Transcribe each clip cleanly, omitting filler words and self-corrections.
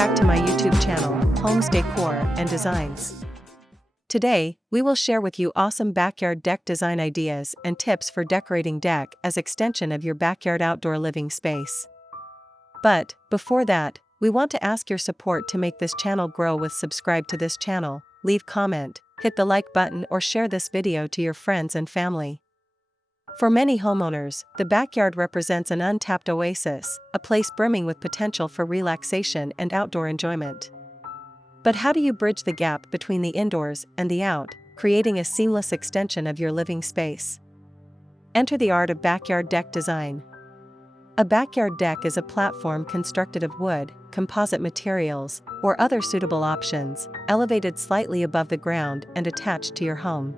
back to my YouTube channel, Homes Decor and Designs. Today, we will share with you awesome backyard deck design ideas and tips for decorating deck as extension of your backyard outdoor living space. But, before that, we want to ask your support to make this channel grow with subscribe to this channel, leave comment, hit the like button or share this video to your friends and family. For many homeowners, the backyard represents an untapped oasis, a place brimming with potential for relaxation and outdoor enjoyment. But how do you bridge the gap between the indoors and the out, creating a seamless extension of your living space? Enter the art of backyard deck design. A backyard deck is a platform constructed of wood, composite materials, or other suitable options, elevated slightly above the ground and attached to your home.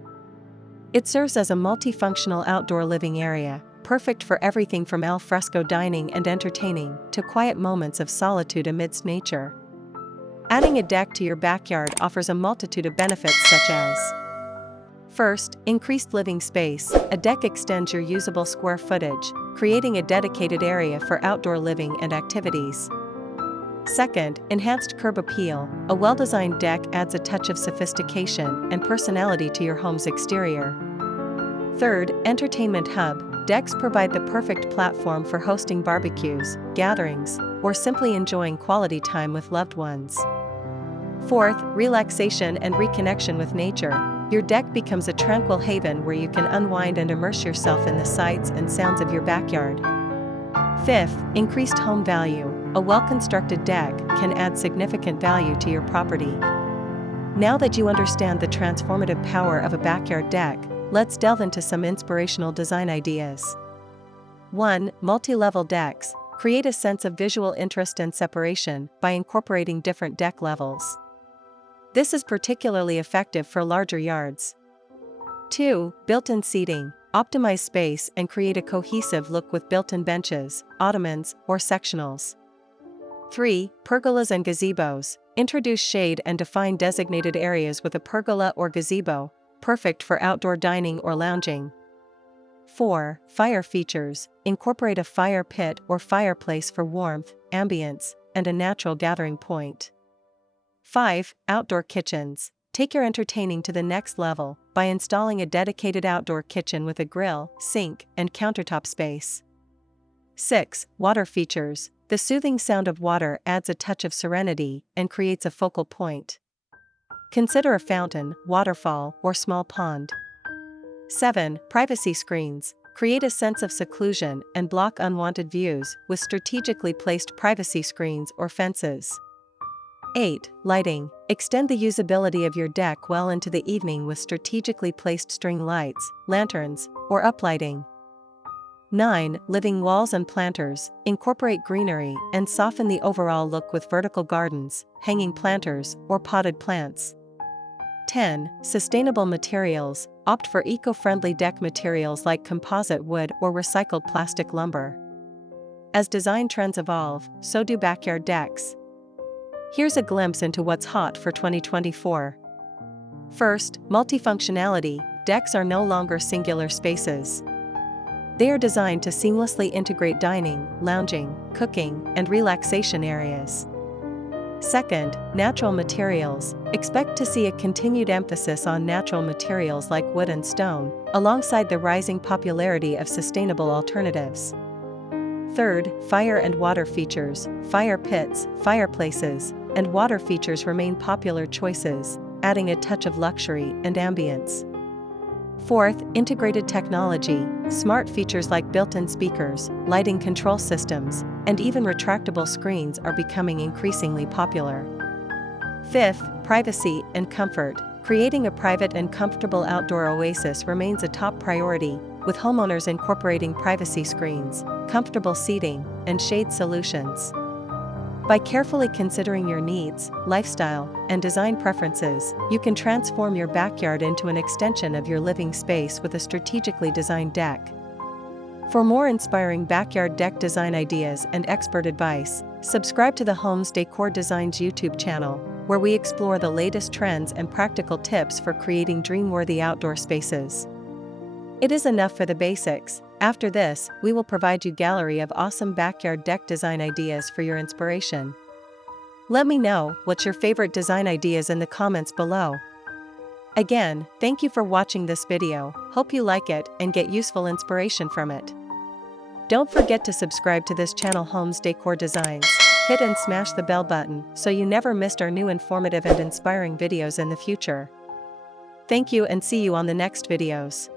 It serves as a multifunctional outdoor living area, perfect for everything from al fresco dining and entertaining to quiet moments of solitude amidst nature. Adding a deck to your backyard offers a multitude of benefits such as: first, increased living space. A deck extends your usable square footage, creating a dedicated area for outdoor living and activities. Second, enhanced curb appeal. A well-designed deck adds a touch of sophistication and personality to your home's exterior. Third, entertainment hub. Decks provide the perfect platform for hosting barbecues, gatherings, or simply enjoying quality time with loved ones. Fourth, relaxation and reconnection with nature. Your deck becomes a tranquil haven where you can unwind and immerse yourself in the sights and sounds of your backyard. Fifth, increased home value. A well-constructed deck can add significant value to your property. Now that you understand the transformative power of a backyard deck, let's delve into some inspirational design ideas. 1. Multi-level decks. Create a sense of visual interest and separation by incorporating different deck levels. This is particularly effective for larger yards. 2. Built-in seating. Optimize space and create a cohesive look with built-in benches, ottomans, or sectionals. 3. Pergolas and gazebos. Introduce shade and define designated areas with a pergola or gazebo, perfect for outdoor dining or lounging. 4. Fire features. Incorporate a fire pit or fireplace for warmth, ambience, and a natural gathering point. 5. Outdoor kitchens. Take your entertaining to the next level by installing a dedicated outdoor kitchen with a grill, sink, and countertop space. 6. Water features. The soothing sound of water adds a touch of serenity and creates a focal point. Consider a fountain, waterfall, or small pond. 7. Privacy screens. Create a sense of seclusion and block unwanted views with strategically placed privacy screens or fences. 8. Lighting. Extend the usability of your deck well into the evening with strategically placed string lights, lanterns, or uplighting. 9. Living walls and planters. Incorporate greenery and soften the overall look with vertical gardens, hanging planters, or potted plants. 10. Sustainable materials. Opt for eco-friendly deck materials like composite wood or recycled plastic lumber. As design trends evolve, so do backyard decks. Here's a glimpse into what's hot for 2024. First, multifunctionality. Decks are no longer singular spaces. They are designed to seamlessly integrate dining, lounging, cooking, and relaxation areas. Second, natural materials. Expect to see a continued emphasis on natural materials like wood and stone, alongside the rising popularity of sustainable alternatives. Third, fire and water features. Fire pits, fireplaces, and water features remain popular choices, adding a touch of luxury and ambience. Fourth, integrated technology. Smart features like built-in speakers, lighting control systems, and even retractable screens are becoming increasingly popular. Fifth, privacy and comfort. Creating a private and comfortable outdoor oasis remains a top priority, with homeowners incorporating privacy screens, comfortable seating, and shade solutions. By carefully considering your needs, lifestyle, and design preferences, you can transform your backyard into an extension of your living space with a strategically designed deck. For more inspiring backyard deck design ideas and expert advice, subscribe to the Homes Decor Designs YouTube channel, where we explore the latest trends and practical tips for creating dream-worthy outdoor spaces. It is enough for the basics. After this, we will provide you a gallery of awesome backyard deck design ideas for your inspiration. Let me know what's your favorite design ideas in the comments below. Again, thank you for watching this video, hope you like it and get useful inspiration from it. Don't forget to subscribe to this channel Homes Decor Designs, hit and smash the bell button so you never missed our new informative and inspiring videos in the future. Thank you and see you on the next videos.